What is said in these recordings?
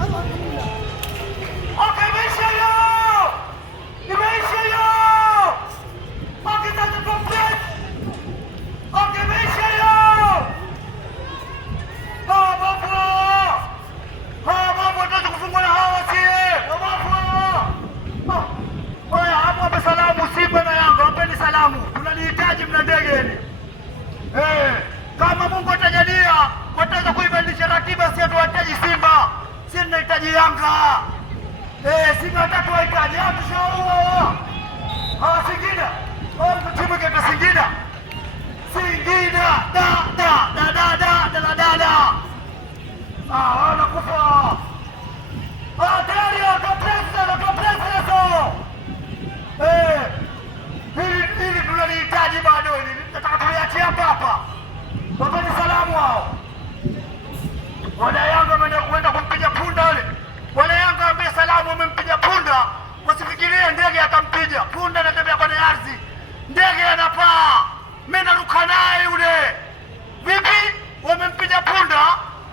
Okay, imeisha hiyo. Imeisha hiyo. Okay, sasa complete. Okay, imeisha hiyo. Babu. Babu tunataka kufungua na hawa sie. Babu. Oya, hapo salamu Simba na Yanga. Wapeni salamu. Tunalihitaji mna ndege. Kama Mungu atajalia wataweza kuibadilisha ratiba, si hatuhitaji Simba, si tunahitaji Yanga. Simba watatu wahitaji hatushaua Singida, timu ikata Singida wanakufa hili tunalihitaji bado, hili nataka tuliachia hapa. Wapeni salamu hao. Wana Yanga wanakwenda kumpiga punda wale. Wana Yanga waambie salamu, wamempiga punda. Wasifikirie ndege atampiga. Punda anatembea kwenye ardhi. Ndege anapaa. Mimi naruka naye yule. Vipi? Wamempiga punda.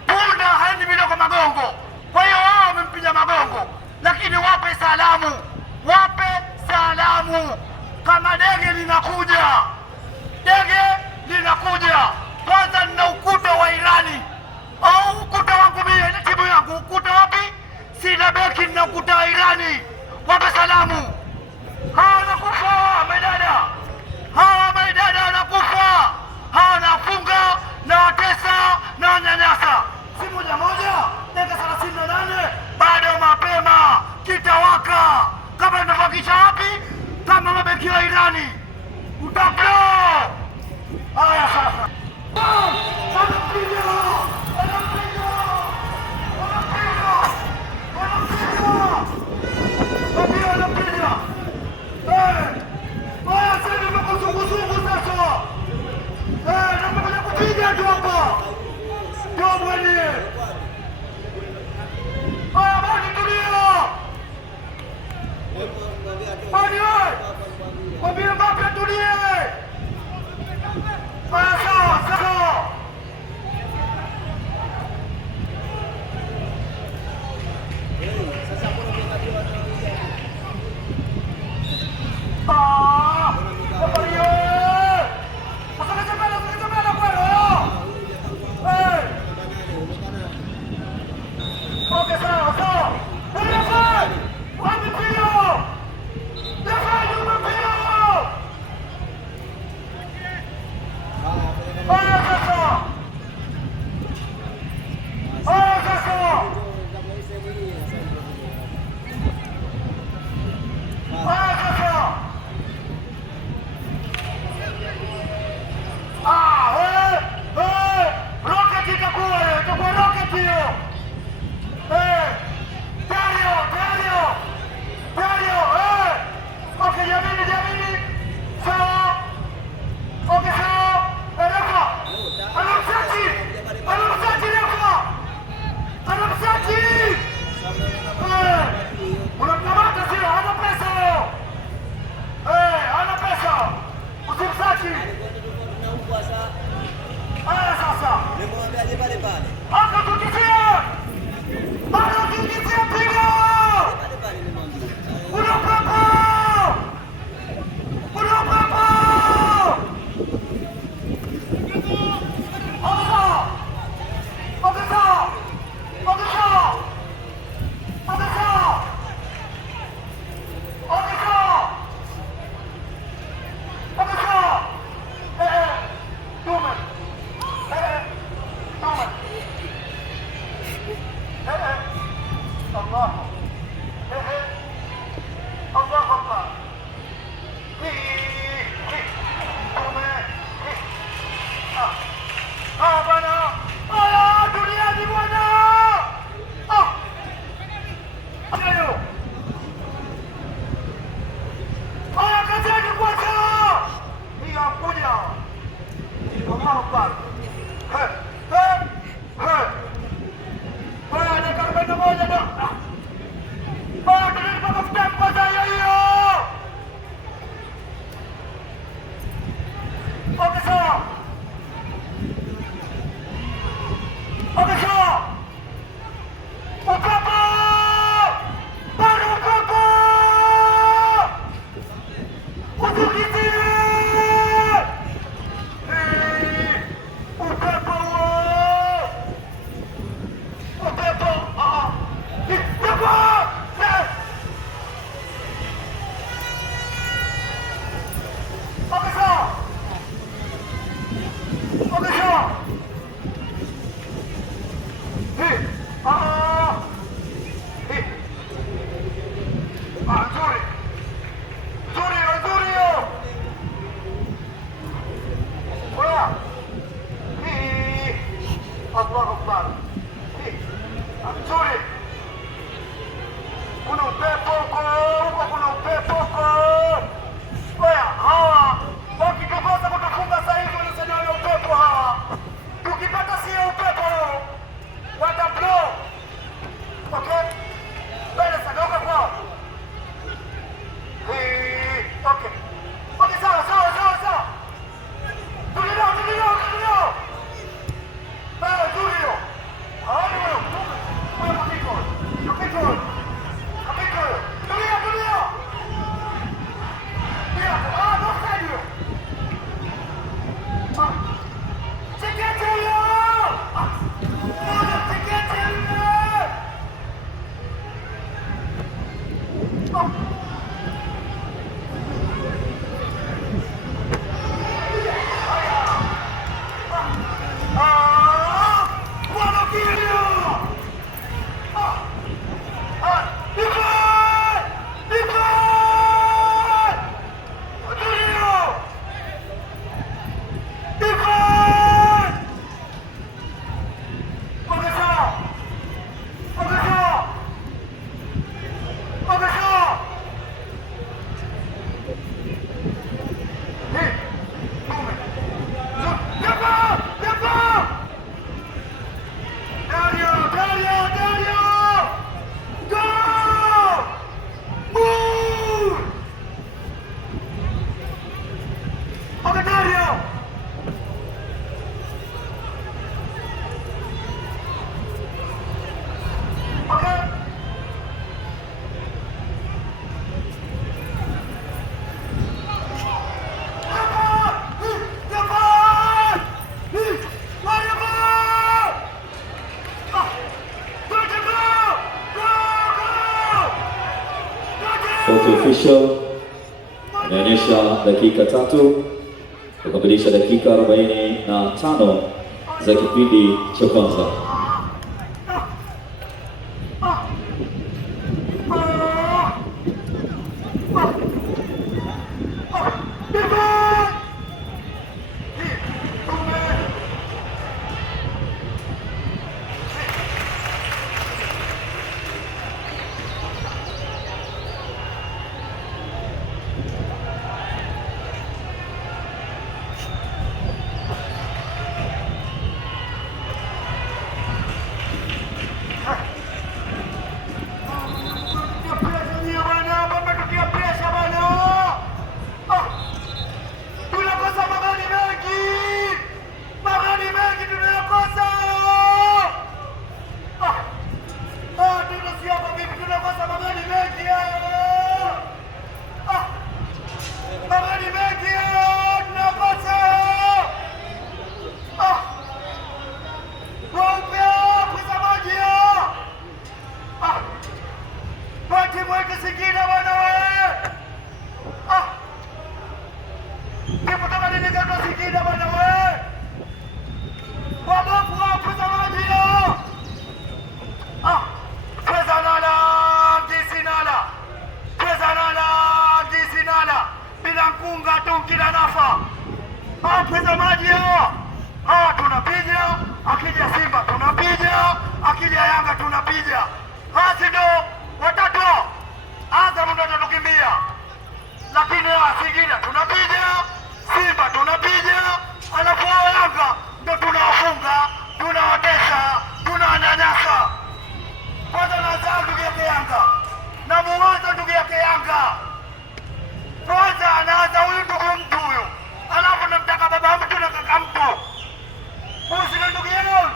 Punda haendi bila kwa magongo. Kwa hiyo wao wamempiga magongo. Lakini wape salamu. Wape salamu. Kama ndege linakuja. Ndege linakuja. Kwanza nina ukuta wa Irani au ukuta wangu mimi na timu yangu. Ukuta wapi? Sina beki, nina ukuta wa Irani. Wape salamu. Hawa wanakufa maidada, hawa maidada wanakufa, hawa wanafunga na watesa na wanyanyasa. Si moja dakika 38 bado mapema, kitawaka. Kama nafakisha wapi? Kama mabeki wa Irani utaplo. Haya sasa Papa! Photo official inaonyesha dakika 3 kukamilisha dakika 45 za kipindi cha kwanza. Watazamaji hawa tunapiga, akija Simba tunapiga, akija Yanga tunapiga. Hasi ndo watatu, Azam ndo atatukimbia, lakini Singida tunapiga, Simba tunapiga, alafu Yanga ndo tunawafunga, tunawatesa, tunawanyanyasa. Kwanza naanza ndugu yake Yanga na muanza ndugu yake Yanga, kwanza anaanza huyu ndugu mtu huyu, alafu namtaka baba mtu na kaka mtu. Usile ndugu yenu,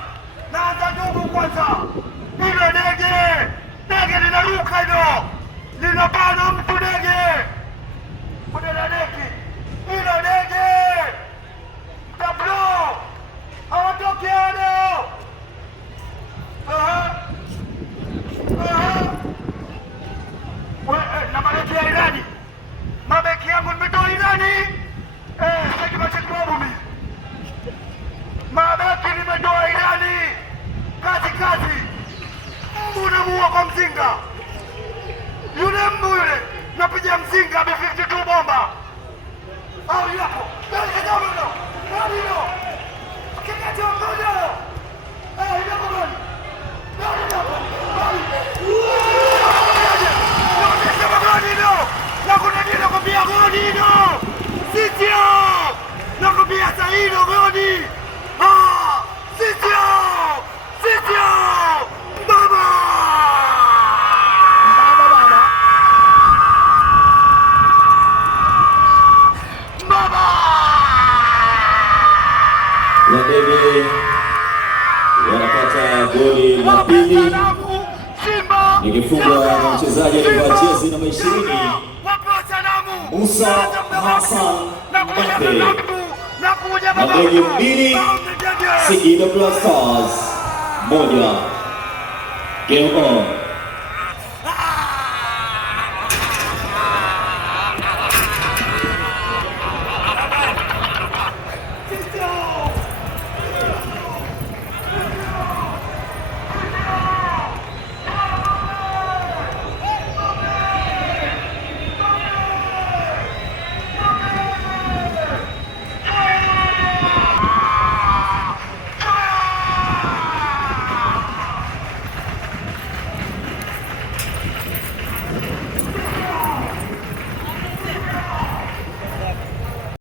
naanza ndugu kwanza. Hilo ndege linaruka, hilo linapana mtu ndege kudeladeki, hilo ndege tablo hawatoki ano. Na mabeki ya Irani, mabeki yangu nimetoa Irani, sitaki macheki wangu mimi, mabeki nimetoa Irani, kazi kazi. mzinga. Yule mbu yule napiga mzinga B52 bomba. Au yako. Nani kama ndo? Nani ndo? Kikacho ngoja. Yako gani? Nani ndo? Nani? Nasema gani ndo? Nakuna nini nakwambia gani ndo? Sitio. Nakwambia sahihi gani? Sitio. Sitio. Baba. Wadege wanapata goli la pili likifungwa na mchezaji aliyevaa jezi namba 20 Musa Hassan Mbappe. Wadege 2 Singida Black Stars 1. Game on.